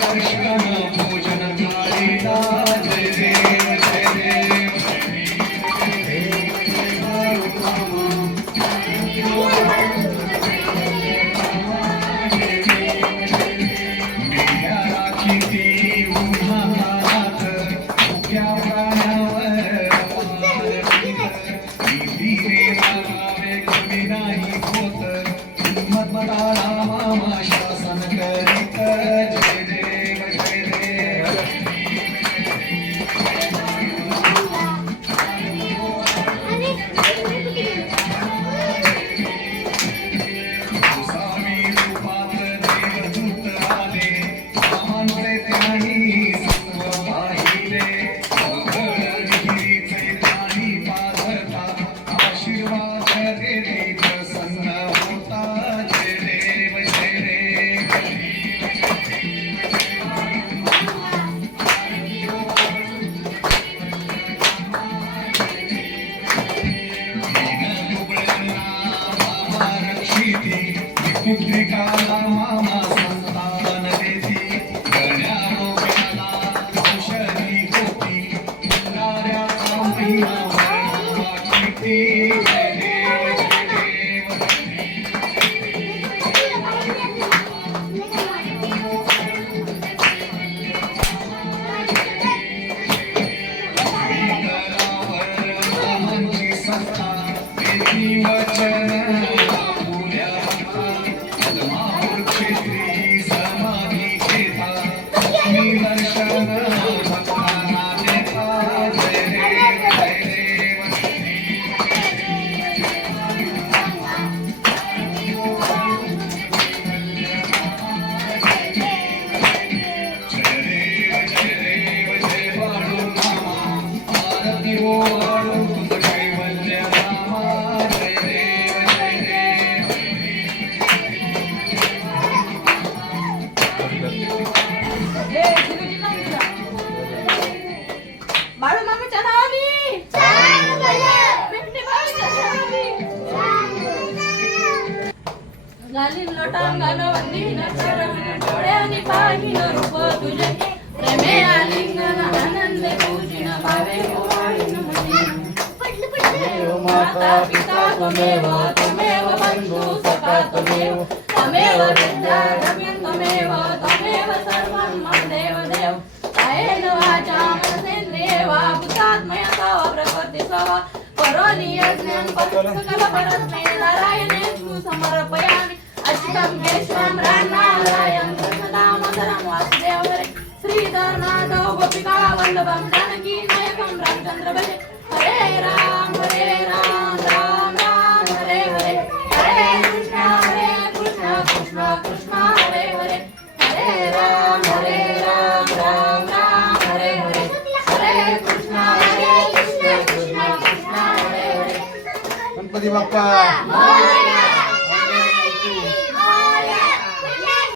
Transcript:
दर्शन complicar. घालीन लोटांगण वंदीन डोळ्यांनी पाहिन रूप तुझे। प्रेमे आलिंगन आनंद पूजिन भावे ओवाळीन माता पिता त्वमेव त्वमेव बंधू सखा त्वमेव त्वमेव विद्या द्रव्यं त्वमेव त्वमेव सर्वं मम देव। देव कायेन वाचा मनसेन्द्रिये वा भूतात्मयता वा प्रकृतिस्वा वा करोमि यज्ञं सकल परस्मै नारायणेषु समर्पयामि गोपिका वल्लभं जानकी नायकं रामचन्द्र भजे हरे राम हरे राम राम राम हरे हरे हरे कृष्ण हरे कृष्ण कृष्ण कृष्ण हरे हरे हरे राम हरे राम राम राम हरे हरे हरे कृष्ण हरे कृष्ण कृष्ण हरे हरे